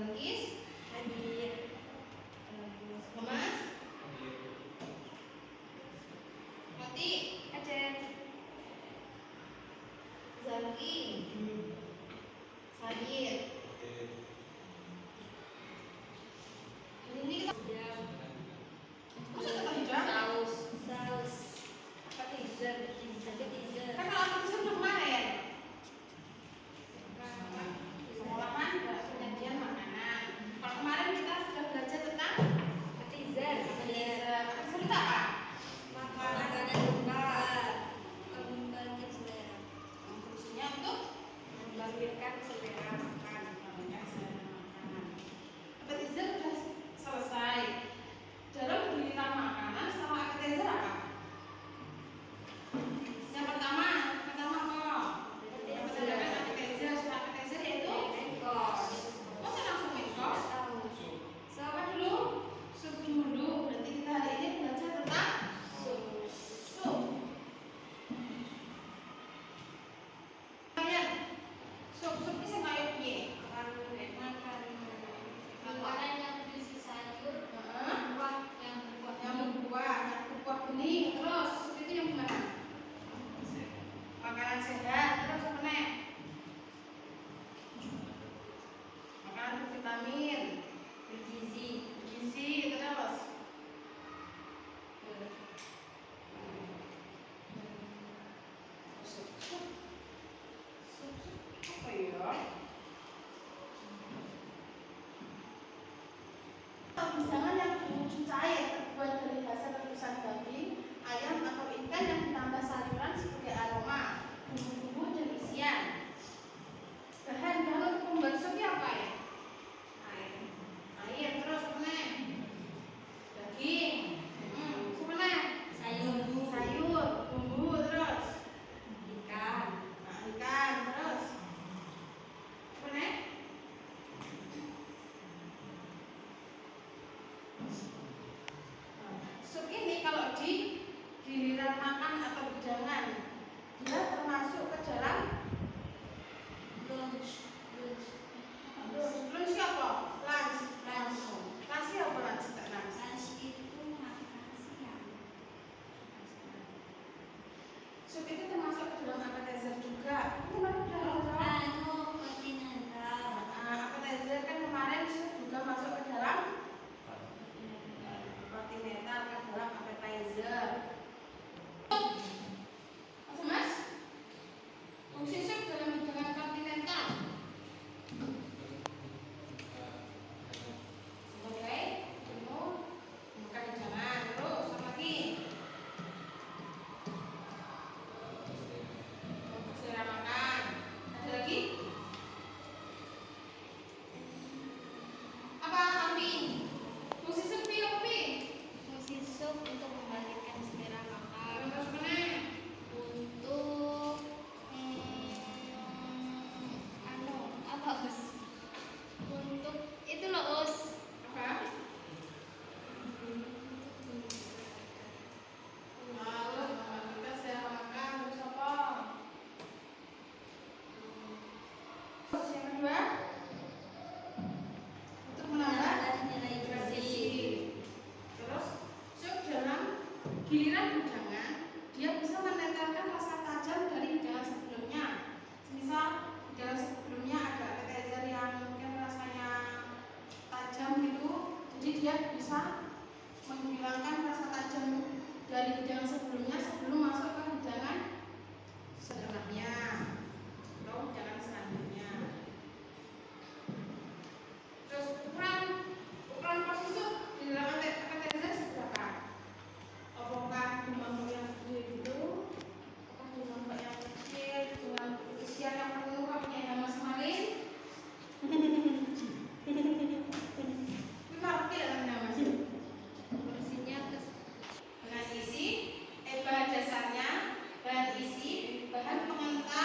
Balkis, hadir. Mas, Mati, Hadir. Zaki, Sadir. Ini kita Jam. masa tetap jam? Saus. Apa teaser? Kan kalau aku sudah kemarin sekolah kan penyajian makanan. Kalau kemarin kita sudah belajar tentang Teaser. cerita apa? Makanan buka. Membangkit selera. Fungsinya untuk Membangkitkan selera makan. Appetizer sudah selesai. Dalam giliran makanan setelah appetizer apa? Yang pertama apa? Yang pertama kan appetizer. Setelah appetizer yaitu masa langsung main course? Apa dulu? Sup dulu. Berarti kita hari ini belajar tentang sup. Kalian sup ini sing kayak piye? Makanan yang berisi sayur, Heeh. buah yang berkuah. Yang berkuah bening. Terus sup itu yang gimana? Makanan sehat. Terus apa nih? Makanan bervitamin, Bergizi. bergizi. Terus sup apa ya? Hidangan yang berwujud cair terbuat dari hasil rebusan daging, ayam atau ikan yang ditambah sayuran sebagai aroma, bumbu-bumbu dan isian. Bahan dalam pembuat supnya apa ya? Air. Terus apa nih? Daging. Apa nih? Sayur. Sayur, bumbu. Terus Ikan. ikan. Terus apa nih? Sup ini kalau di giliran makan atau hidangan, dia termasuk ke dalam Lunch. lunch apa? Lunch. Lunch. Lunch apa lunch? Lunch. Lunch itu makan siang. Sup itu termasuk ke dalam appetizer juga. Itu kemarin udah Kontinental. appetizer kan kemarin sup juga masuk ke dalam kontinental, ke dalam appetizer. Mas, fungsi sup dalam hidangan kontinental sebagai menu makan hidangan. Terus apa lagi? Untuk selera makan. Ada lagi? Apa Alvin? Fungsi sup apa? Fungsi sup untuk membangkitkan selera makan. Terus mana? Untuk apa Us? Untuk itu loh Us. Apa? Lalu kita selera makan. Terus apa? Terus yang kedua, untuk menambah nilai gizi. gizi. Terus sup dalam giliran hidangan dia bisa menetapkan rasa tajam dari hidangan sebelumnya. Misal hidangan sebelumnya ada appetizer yang mungkin rasanya tajam gitu, jadi dia bisa menghilangkan rasa tajam dari hidangan sebelumnya sebelum masuk ke hidangan setelahnya atau hidangan selanjutnya. Terus ukuran porsi sup di dalam appetizer seberapa? Apakah di mangkok yang gede gitu? Apakah di mangkok yang kecil dengan isian yang penuh punya yang Mas Malin? Ini ngerti ya Mas? Porsinya Dengan isi, bahan dasarnya, bahan isi, bahan pengantar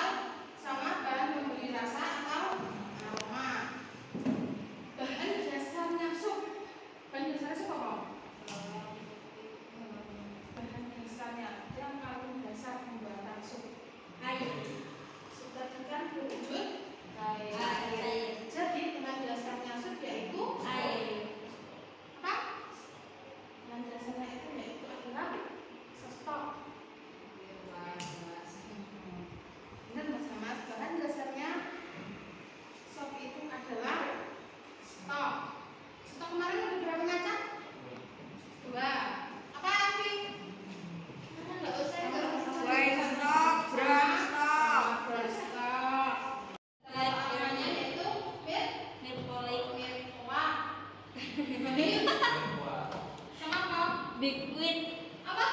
Bikuit. Apa?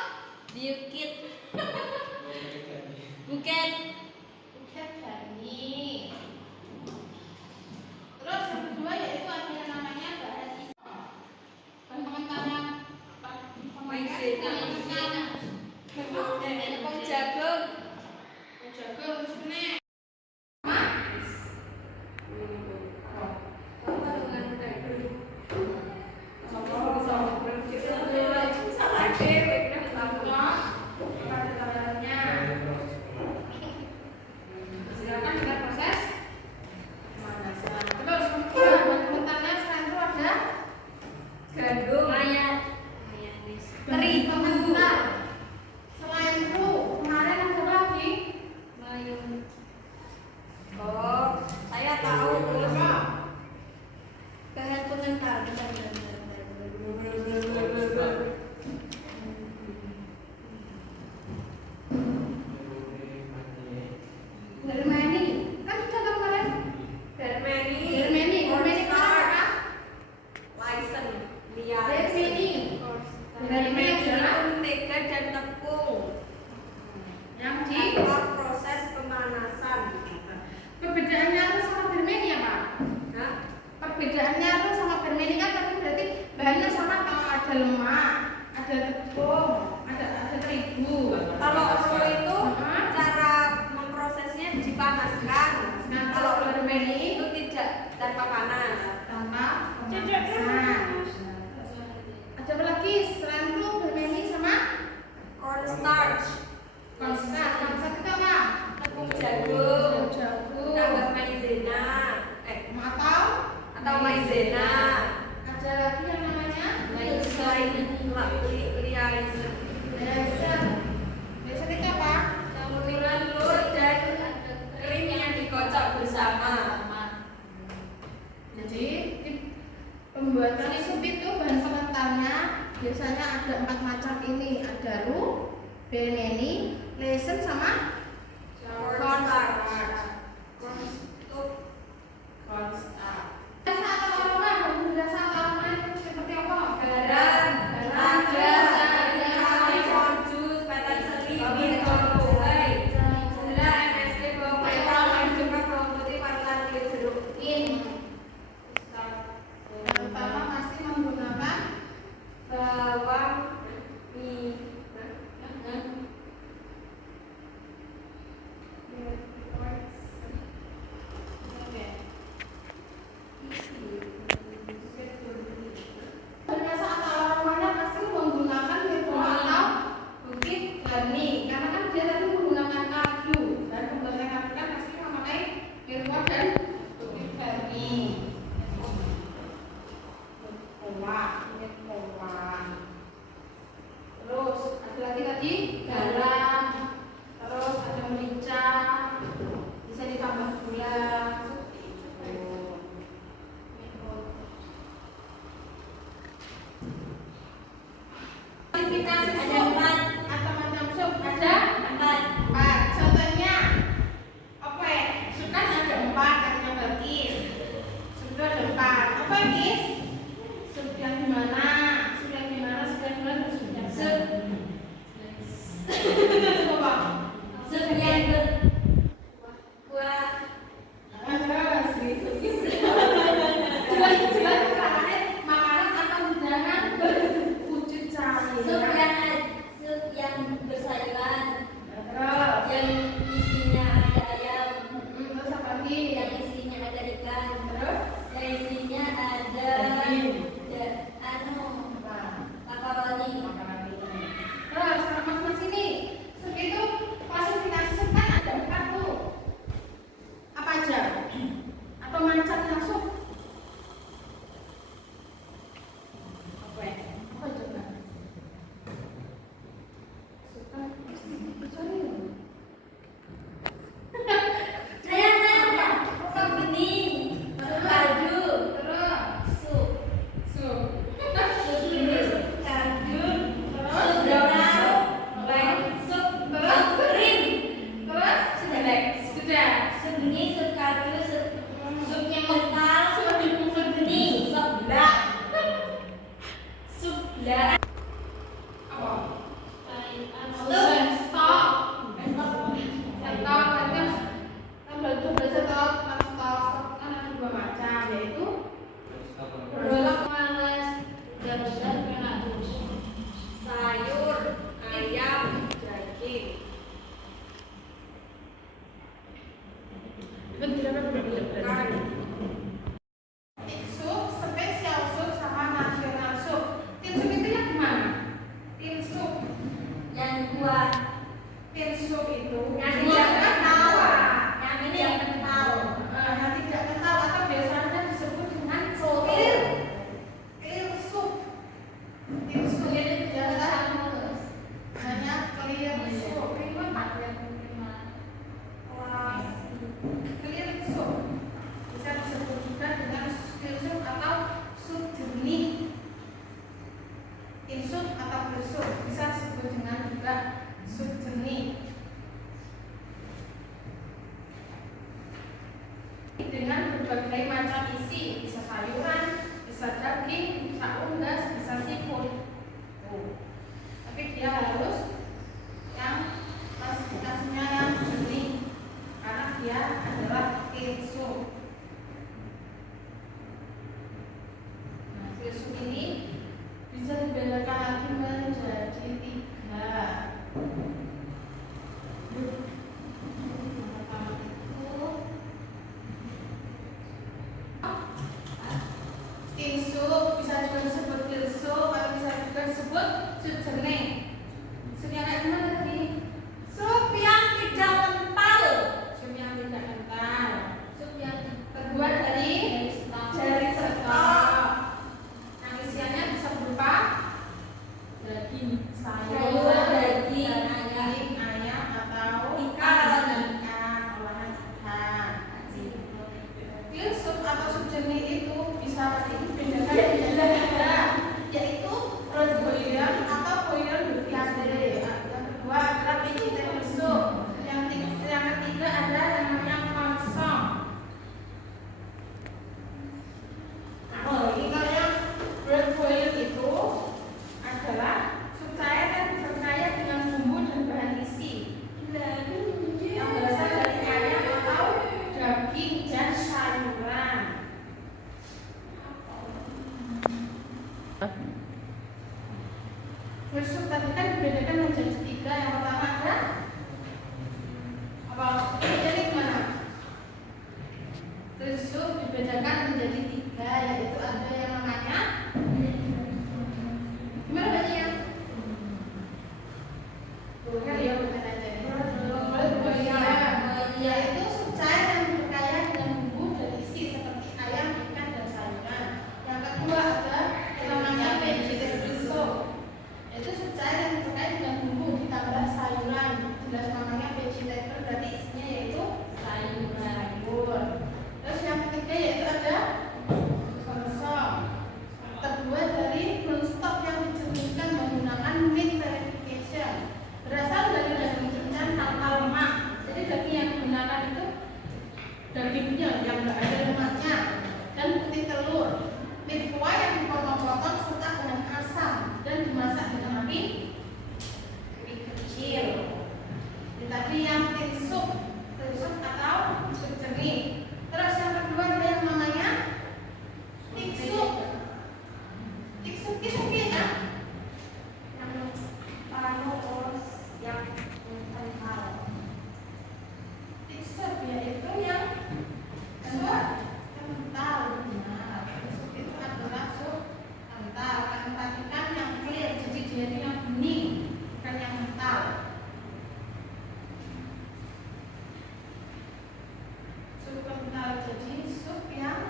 Biukit. Buket. Buket Gani. Terus yang kedua yaitu ada yang namanya bahan iso. Bahan tangan. Maizena. Tepung jagung. Jagung sebenarnya. Silakan kita proses pemanasan. Terus bahan mentahnya selain itu ada Gandum. Mayonis. terigu. Selain itu kemarin ada apa lagi? Mayonis. Oh, saya tahu bos. Bahan pengental. Germani. Kan sudah tahu kemarin. Germany. Germani apa? License. Germani. Germany adalah mentega dan tepung. yang di Tanpa proses pemanasan. perbedaannya apa sama Germani ya Pak? Hah? Perbedaannya apa sama Germani kan tapi berarti bahannya sama kalau ada lemak, ada tepung, ada terigu. Kalau roll itu Hah? cara memprosesnya dipanaskan. Nah, Kalau kalau Germany itu tidak tanpa panas. tanpa pemanasan. Ada apa lagi selain itu Germani sama Cornstarch. konstan. Konstan itu apa? Tepung jagung. Jagung. Tambah maizena. Atau maizena. Ada lagi yang namanya Liaison. laser. Laser itu apa? Campuran telur dan krim yang dikocok bersama. Jadi di pembuatan sup itu bahan pengentalnya biasanya ada 4 macam ini, ada roux, beneni, lesen sama Cornstarch. Rasa atau aroma, rasa atau aroma itu seperti apa? Garam, lada, cabai, jus, peterseli, bintang bombay, gula, MSG, bawang merah, lem cepat, bawang putih, parutan kulit jeruk. Ini. Yang pertama pasti menggunakan Bawang berbagai macam isi, bisa sayuran, bisa daging, bisa unggas, bisa seafood. Tapi dia harus yang klasifikasinya yang jernih karena dia adalah tinsum. Nah, tinsum ini bisa dibedakan lagi menjadi 3. Tinsum bisa juga disebut tinsum atau bisa juga disebut sup jernih. Sup yang kayak gimana tadi? Sup yang tidak kental. Sup yang tidak kental. Sup yang Terbuat dari stok. Yang isiannya bisa berupa daging, sayur, daging, ayam atau ikan, olahan ikan. Tinsum atau sup jernih itu bisa dibedakan menjadi 3, yaitu red bouillon atau bouillon de viande. Yang kedua adalah vegetable soup. Yang ketiga ada yang namanya konsum. Nah, ini kalau yang red bouillon itu adalah sup cair yang diperkaya dengan bumbu dan bahan isi yang berasal dari ayam atau daging dan sayuran. Sup tadi kan dibedakan menjadi 3. Yang pertama ada apa? Jadi gimana? Sup dibedakan menjadi 3, yaitu ada yang namanya gimana bacanya? Bukan ya, bukan aja. Yaitu sup cair yang berkaya dengan bumbu dan isi seperti ayam, ikan, dan sayuran. Yang kedua ada yang namanya vegetable soup, yaitu sup cair yang berkaya dengan bumbu ditambah sayuran. Jelas namanya vegetable berarti isinya yaitu sayur. Terus yang ketiga yaitu ada konsum, terbuat dari non-stop yang dijernihkan menggunakan meat purification, berasal dari daging cincang tanpa lemak. Jadi daging yang digunakan itu dagingnya yang tidak ada lemaknya dan putih telur, meat kuah yang dipotong-potong serta bahan asam dan dimasak dengan api kecil. Ini tadi yang tinsum atau sup jernih. Terus yang kedua ada yang namanya tiksum. Tiksum itu ya? Yang panos yang kental. Tiksum yaitu yang kedua kental. Nah, sup itu adalah sup kental. Kan tadi kan yang clear, jadi dia ini yang bening, bukan yang kental. Sup kental jadi sup yang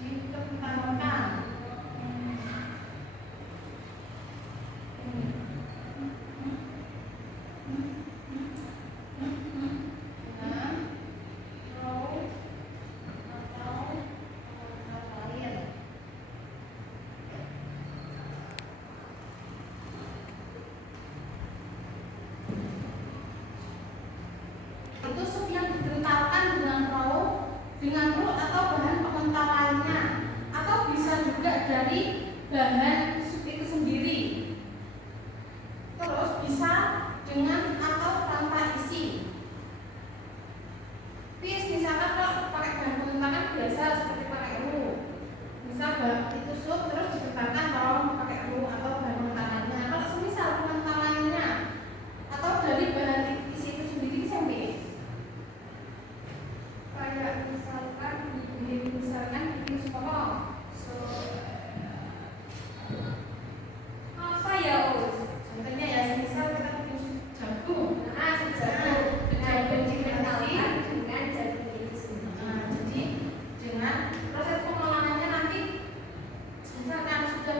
dikentalkan. Itu sup yang dikentalkan dengan roux atau bahan pengental lainnya, atau bisa juga dari bahan sup itu sendiri. Terus bisa dengan atau tanpa isi. Misalkan kalau pakai bahan pengental biasa seperti pakai roux. Misal itu sup terus dikentalkan kalau pakai roux atau bahan pengental lainnya. Kalau semisal pengental lainnya atau dari bahan isi itu sendiri bisa milih. Kayak misalkan bikin sup Apa ya, Us? contohnya ya semisal kita bikin sup jagung. Sup jagung dengan dikentalkan dengan jagung itu sendiri. Nah, jadi dengan proses pengolahannya nanti misalkan sudah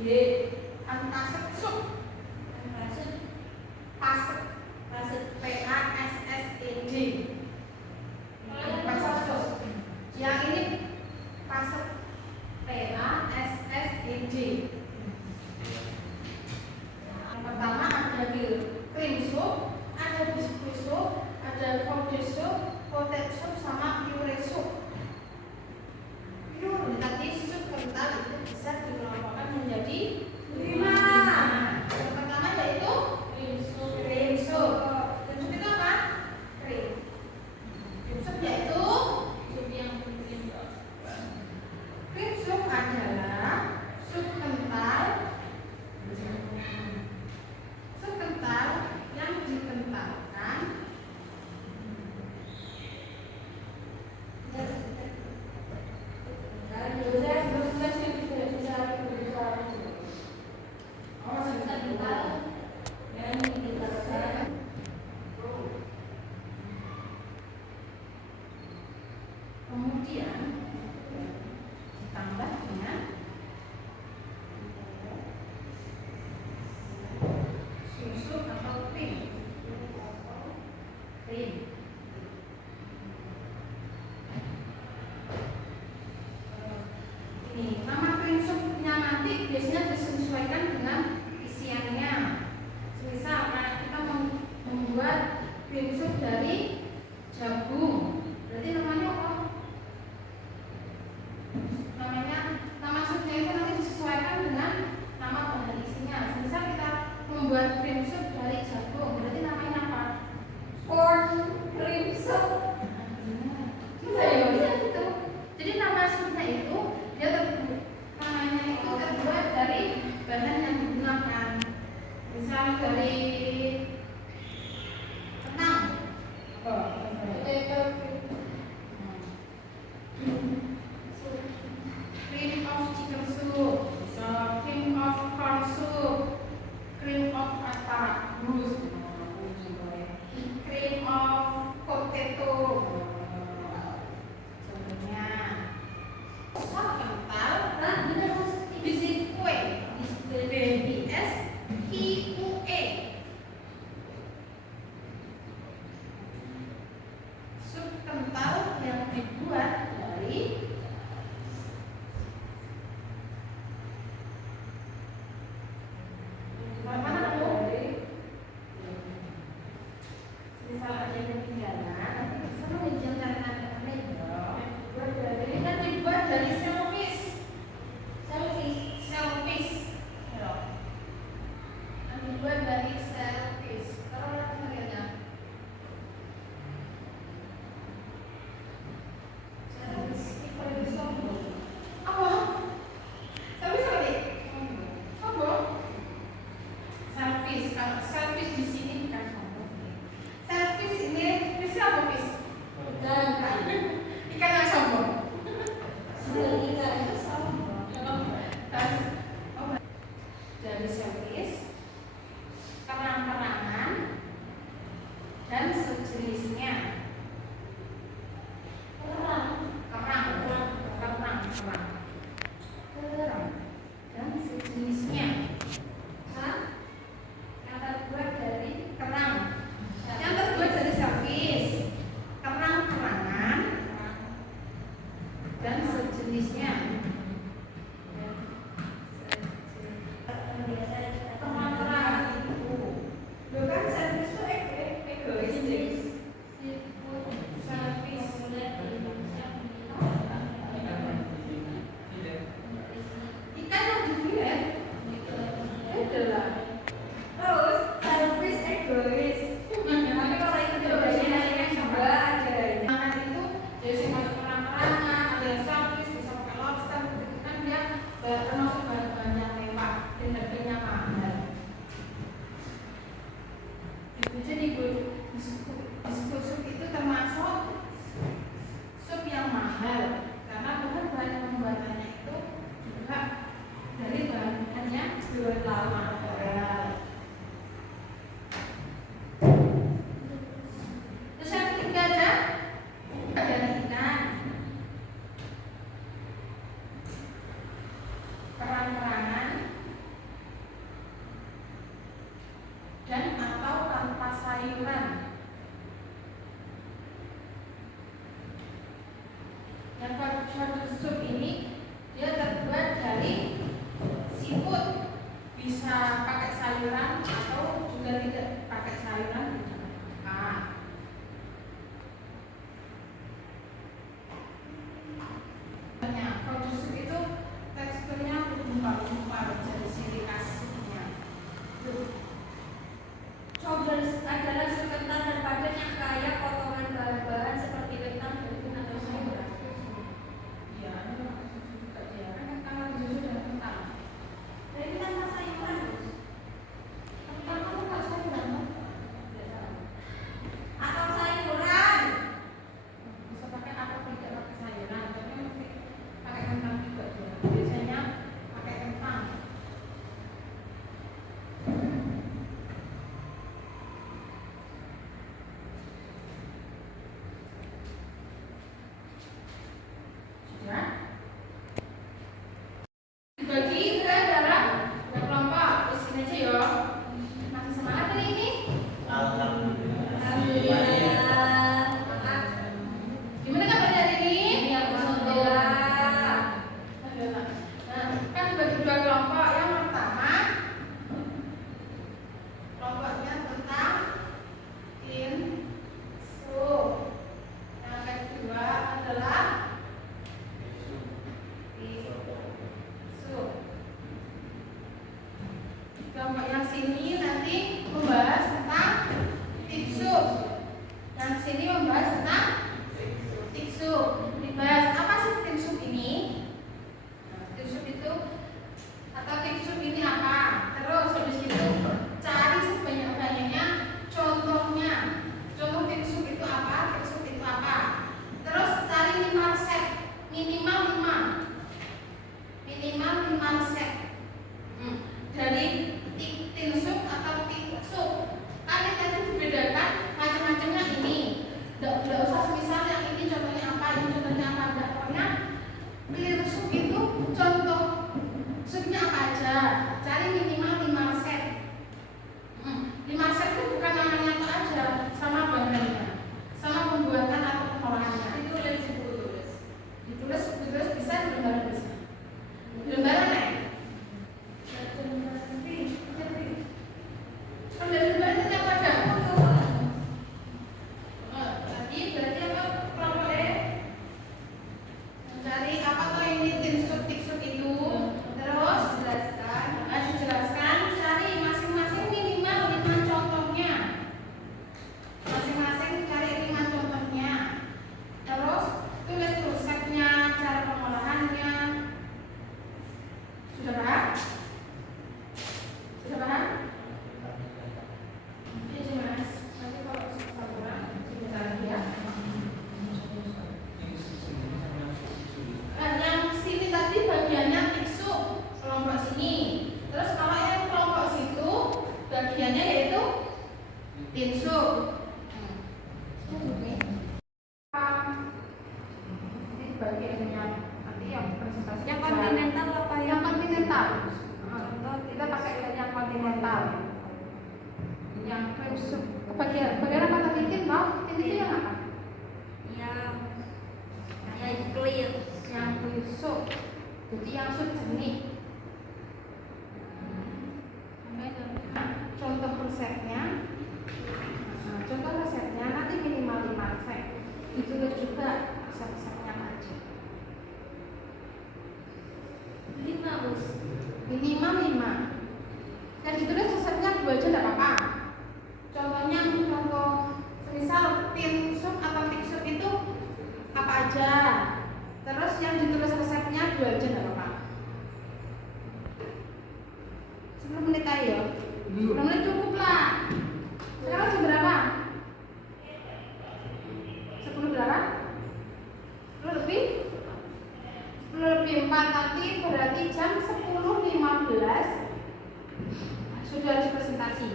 D. Antacid sup. Antacid. Pased. Pased. PASSED. Pased sup. Yang ini pased. PASSED. Yang pertama ada cream soup, ada biskuit soup, ada potato soup, potato soup sama puree soup. Puree tadi sup kental itu bisa dikelompokkan menjadi 5. Yang pertama yaitu cream soup. Cream soup itu apa? Cream. Cream soup yaitu Sup yang cream. cream soup adalah sup kental. Sup kental yang dikentalkan kemudian ditambah dengan susu atau krim. Krim. Ini nama krim supnya nanti biasanya disesuaikan dengan isiannya. Misal kita membuat krim sup dari jagung, berarti namanya apa? Nama supnya itu nanti disesuaikan dengan nama bahan isinya. Misal kita membuat krim sup dari jagung, berarti namanya apa? Corn cream soup. Gitu. Jadi nama supnya itu namanya itu terbuat dari bahan yang digunakan. Misal dari kenang. Cream of chicken soup, so cream of corn soup, cream of asparagus, cream of potato. Contohnya, sop kental, biskuit, BISKUE. Sup kental yang dibuat dari mana tuh? Misal ada yang ketinggalan, nanti bisa menunjukkan cara-cara ini kan dibuat dari shellfish. Ya. Dibuat dari shellfish. Kalau lihat materialnya. Shellfish itu sombong. Apa? Shellfish apa nih? Sombong. Shellfish. Kalau shellfish di sini bukan sombong. Shellfish ini fish apa fish? Ikan yang sombong. Dari shellfish, kerang-kerangan, dan sejenisnya. Kerang dan sejenisnya. Yang terbuat dari kerang. Yang terbuat dari shellfish, kerang-kerangan, dan sejenisnya. Kerang-kerangan itu Bukan service itu egois. shellfish. Ikan yang difilet beda lah. Terus service egois. Tapi kalau itu dibagian juga ada. Makan itu jadi masuk kerang-kerangan, ada yang shellfish, bisa pakai Kelompok yang sini nanti membahas tentang tiksub. Yang sini membahas tentang tiksub. Dibahas apa sih tiksub ini? Tiksub itu atau tiksub ini apa? Terus habis itu cari sebanyak-banyaknya contohnya. Contoh tiksub itu apa? Tiksub itu apa? Terus cari 5 resep, minimal 5 resep. Dari tiksub atau tiksub. Kan ini tadi dibedakan macam-macamnya ini. Tidak usah misal yang ini contohnya apa, ini contohnya apa. Tidak, pokoknya tiksub itu contoh supnya apa aja. Cari minimal 5 resep. 5 resep itu bukan namanya itu aja, sama bahannya, sama pembuatan atau pengolahannya. Ditulis bisa, di lembaran bisa. Di lembaran nih. Dari lembaran itu apa ada? Tadi berarti apa kelompoknya? Cari apa tuh ini tiksub itu. Terus dijelaskan, cari masing-masing minimal 5 contohnya. Masing-masing cari 5 contohnya. Terus tulis resepnya, cara pengolahannya. Sudah paham? Sudah paham? Iya, Mas. Nanti kalau sudah kurang, sebentar lagi ya. Yang sini tadi bagiannya tiksub, kelompok sini. Terus kalau yang kelompok situ, bagiannya yaitu tiksub. Ini bagiannya nanti yang presentasi. Yang kontinental apa Yang kontinental. Kita pakai yang kontinental. Yang tiksub. Bagian apa tadi tin mau? Tin itu yang apa? yang clear. Yang tiksub. Jadi yang sub jernih. Contoh resepnya. Nah, contoh resepnya nanti minimal 5 resep. Ditulis juga resep-resepnya aja. 5 Bos. Minimal 5. Yang ditulis resepnya 2 aja enggak apa-apa. Contohnya contoh misal tiksub atau tiksub itu apa aja. Terus yang ditulis resepnya 2 aja enggak apa-apa. 10 menit aja. 10 menit cukup lah. Sekarang jam berapa? 10 berapa? 10 lebih? 10 lebih 4 nanti berarti jam 10.15 sudah harus presentasi.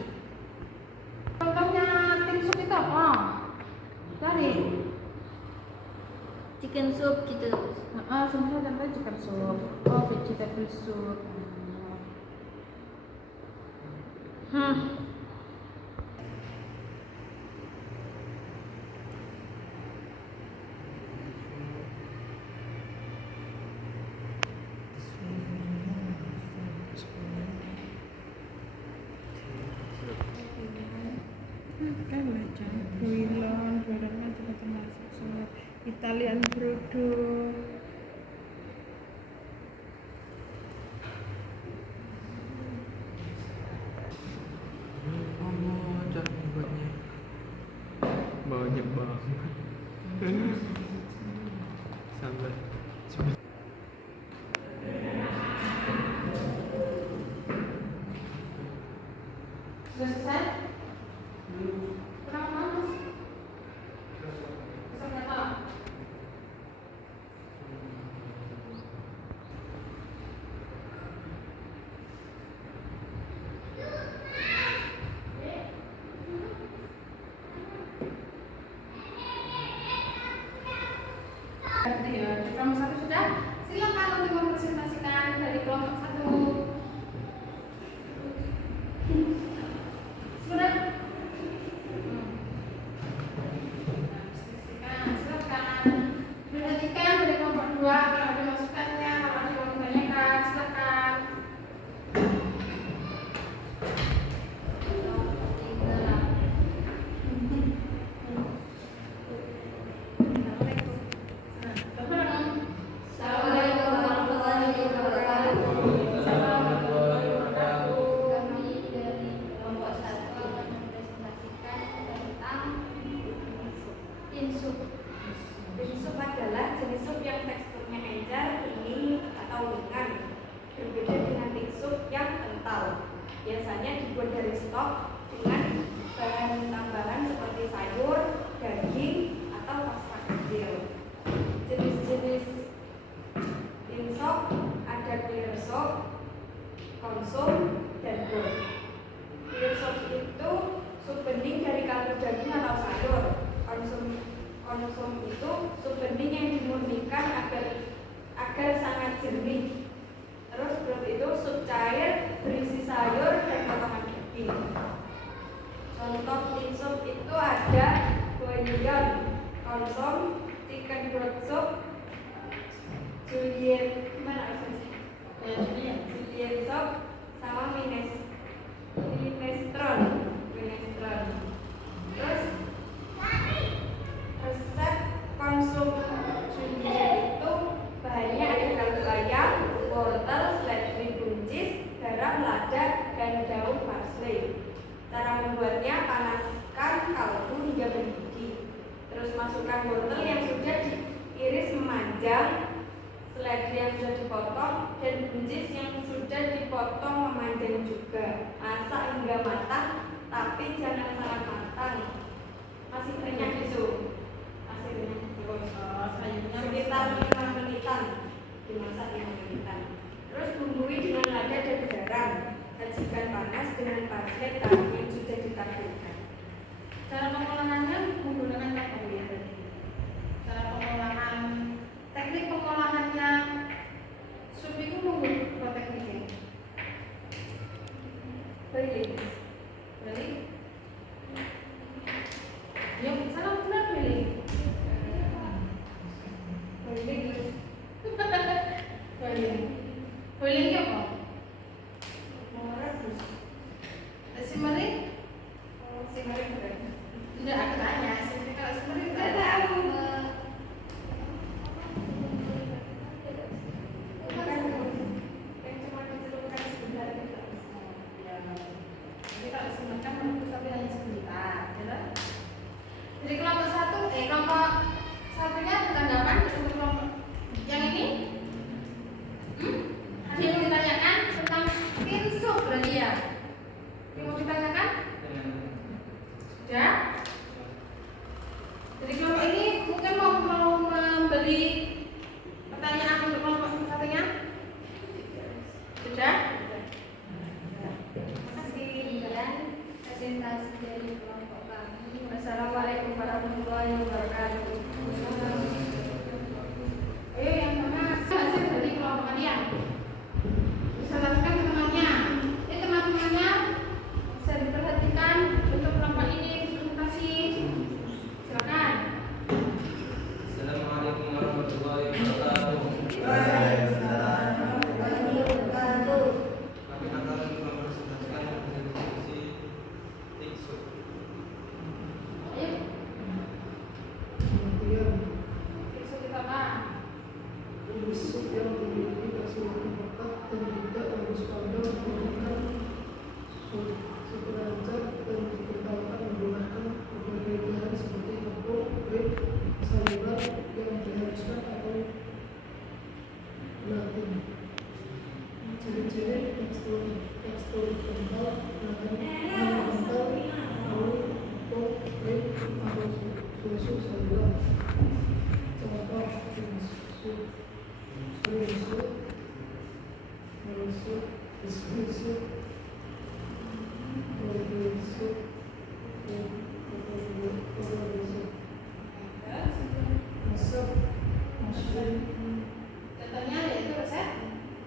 Contohnya tiksub itu apa? Cari. Chicken soup gitu. Sebenarnya contohnya chicken soup. Oh, vegetable soup. Kan baca Quilon, produknya juga termasuk soal Italian produk. Cara membuatnya banyak banget. Sabar. Sudah selesai? Kurang mana? Bisa nggak tahu? jernih. Terus broth itu sup cair berisi sayur dan potongan daging. Contoh tin soup itu ada bouillon, konsum, chicken broth soup, julienne, gimana maksudnya? Julienne soup, sama minestrone. Terus resep konsum julienne itu bahannya ada kaldu ayam, wortel, seledri buncis, garam, lada, dan daun parsley. Cara membuatnya, panaskan kaldu hingga mendidih. Terus masukkan wortel yang sudah diiris memanjang, seledri yang sudah dipotong, dan buncis yang sudah dipotong memanjang juga. Masak hingga matang, tapi jangan sangat matang. Masih renyah gitu. Masih renyah terus. Sekitar 5 menitan. Dimasak 5 menitan. Terus bumbui dengan lada dan garam. Sajikan panas dengan parsley tahu yang sudah ditaburkan. Cara pengolahannya menggunakan apa ya tadi? Cara pengolahan, teknik pengolahannya sup itu menggunakan tekniknya. Balik. Ya, salah benar beli. Boleh apa? Mau rebus. Simmering? Simmering bukan? Tidak, aku tanya. Kalau simmering Tidak tahu. Bukan yang cuma dicelupkan sebentar gitu. Jadi kalau simmering kan merebus tapi hanya sebentar, ya. Jadi kelompok satunya tanggapan untuk kelompok yang ini. Ada yang mau ditanyakan tentang tin soup berarti ya? Yang mau ditanyakan? Sudah? Jadi kelompok ini mungkin mau memberi pertanyaan untuk kelompok satunya? Sudah? Terima kasih. Dan presentasi dari kelompok kami. Wassalamualaikum warahmatullahi wabarakatuh. Ayo yang sama hasil dari kelompok kalian. Bisa lakukan ke temannya. Teman-temannya bisa diperhatikan untuk kelompok ini presentasi. Silakan. Assalamualaikum warahmatullahi wabarakatuh. Kami akan mempresentasikan definisi tin soup. Ayo. Besok kita apa? Sup yang memiliki tekstur pekat dan tidak harus pada menggunakan supracat dan dikentalkan menggunakan berbagai bahan seperti tepung, krim, sayuran yang dihaluskan atau gelatin. Ciri-ciri tekstur kental, kental, lalu tepung, krim, atau susu sayuran. Contoh sup. Contohnya yaitu resep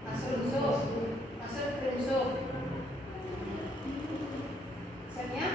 mushroom soup, mushroom cream soup. Resepnya?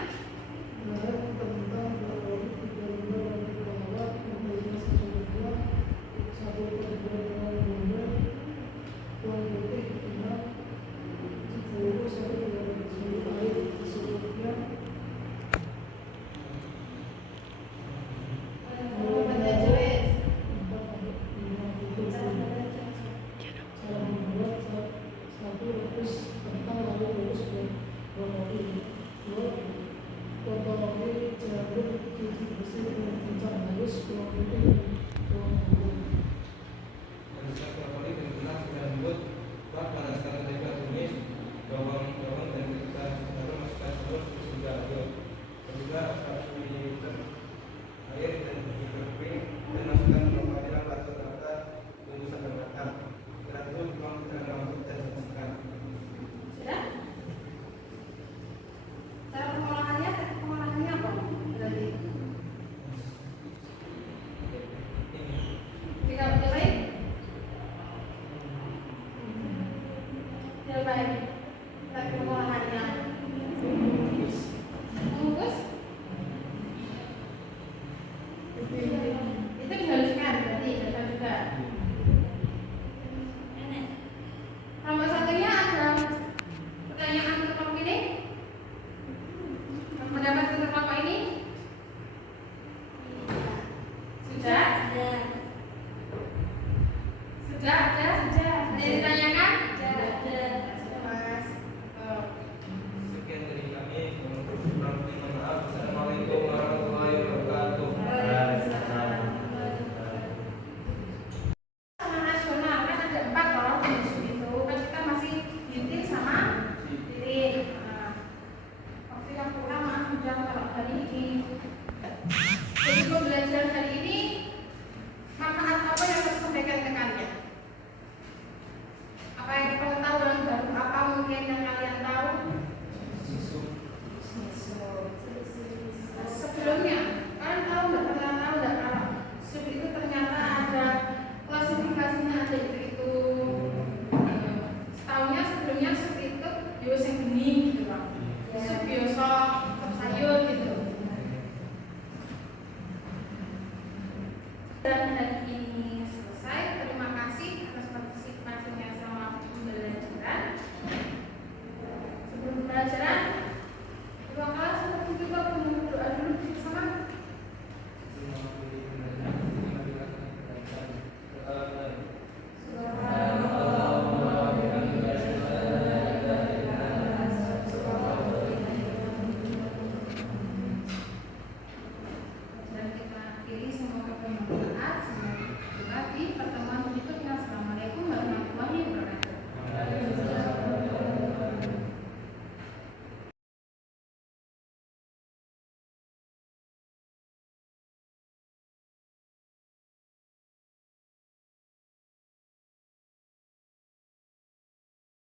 baik pengolahannya. Mengukus itu dihaluskan berarti dapat juga. Enak. Kelompok satunya ada pertanyaan untuk kelompok ini. Pendapat untuk kelompok ini sudah Ya. sudah ada. Sudah. Ada yang